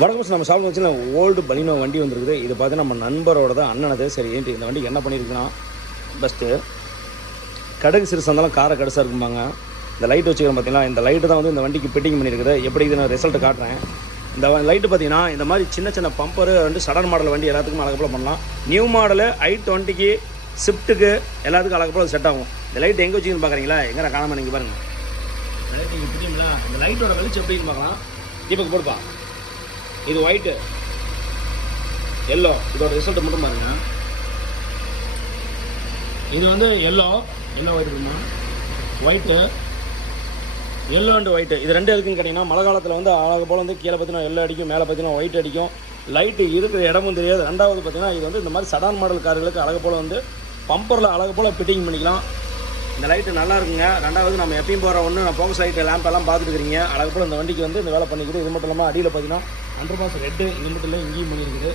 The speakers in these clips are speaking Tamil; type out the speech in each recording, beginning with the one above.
வணக்கம். நம்ம ஷாப் வச்சு ஓல்டு பலினோ வண்டி வந்துருக்குது. இது பார்த்து நம்ம நண்பரோட தான் அண்ணனது. சரி ஏன்ட்டு இந்த வண்டிக்கு என்ன பண்ணியிருக்குன்னா, ஃபஸ்ட்டு கடுகு சிறுசாக இருந்தாலும் காரை கடுசாக இருக்கும்பாங்க. இந்த லைட் வச்சுக்கிறோம் பார்த்தீங்களா, இந்த லைட்டு தான் வந்து இந்த வண்டிக்கு ஃபிட்டிங் பண்ணியிருக்குது. எப்படி இது நான் ரிசல்ட்டு காட்டுறேன். இந்த லைட்டு பார்த்தீங்கன்னா இந்த மாதிரி சின்ன சின்ன பம்பரு வந்து சடன் மாடல் வண்டி எல்லாத்துக்கும் அழகப்போல் பண்ணலாம். நியூ மாடலு i20க்கு ஷிஃப்ட்டுக்கு எல்லாத்துக்கும் அழகப்போல் செட் ஆகும். இந்த லைட் எங்கே வச்சுக்கின்னு பார்க்குறீங்களா, எங்கே காணாமல் நீங்கள் பாருங்கள். லைட் நீங்கள் பிடிங்களா, இந்த லைட்டோட வெளிச்சம் எப்படின்னு பார்க்கலாம். தீபக் போடுப்பா. இது ஒயிட்டு, எல்லோ. இதோட ரிசல்ட் மட்டும் பாருங்க. இது வந்து எல்லோ ஒயிட் இருக்குமா, ஒயிட்டு, எல்லோ அண்ட் ஒயிட்டு. இது ரெண்டு எதுக்குன்னு கேட்டிங்கன்னா, மழை காலத்தில் வந்து அழகு போல் வந்து கீழே பார்த்தீங்கன்னா எல்லோ அடிக்கும், மேலே பார்த்தீங்கன்னா ஒயிட் அடிக்கும். லைட்டு இருக்கிற இடமும் தெரியாது. ரெண்டாவது பார்த்தீங்கன்னா இது வந்து இந்த மாதிரி சடான் மாடல் கார்களுக்கு அழகு போல் வந்து பம்பரில் அழகு போல் ஃபிட்டிங் பண்ணிக்கலாம். இந்த லைட்டு நல்லா இருக்குங்க. ரெண்டாவது நம்ம எப்பயும் போகிற ஒன்று நான் ஃபோக்கஸ் லைட்டு லேம்பெல்லாம் பார்த்துட்டுருக்கீங்க. அழகு போல் இந்த வண்டிக்கு வந்து இந்த வேலை பண்ணிக்கிது. இது மட்டும் இல்லாமல் அடியில் பார்த்தீங்கன்னா அண்டர் பாஸ் ரெட்டு, இது மட்டும் இல்லை இங்கேயும் பண்ணியிருக்குது.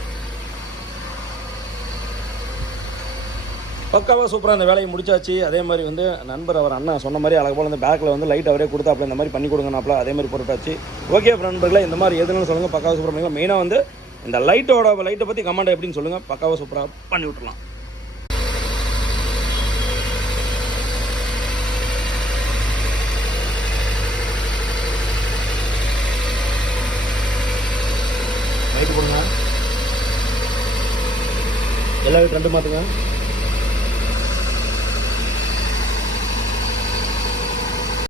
பக்காவாக சூப்பராக இந்த வேலையை முடிச்சாச்சு. அதே மாதிரி வந்து நண்பர் அவர் அண்ணன் சொன்ன மாதிரி அழகு போல் இந்த பேக்கில் வந்து லைட் அவரே கொடுத்தாப்புல இந்த மாதிரி பண்ணி கொடுங்கனாப்புல அதே மாதிரி போட்டாச்சு. ஓகே நண்பர்களே, இந்த மாதிரி எதுன்னு சொல்லுங்கள். பக்காவாக சூப்பராக பண்ணிக்கலாம். மெயினாக வந்து இந்த லைட்டை பற்றி கமெண்ட் எப்படின்னு சொல்லுங்கள். பக்காவாக சூப்பராக பண்ணி விட்டுலாம். லைட்டு போடுங்க, எல்லா லைட் ரெண்டு மாற்றுங்க.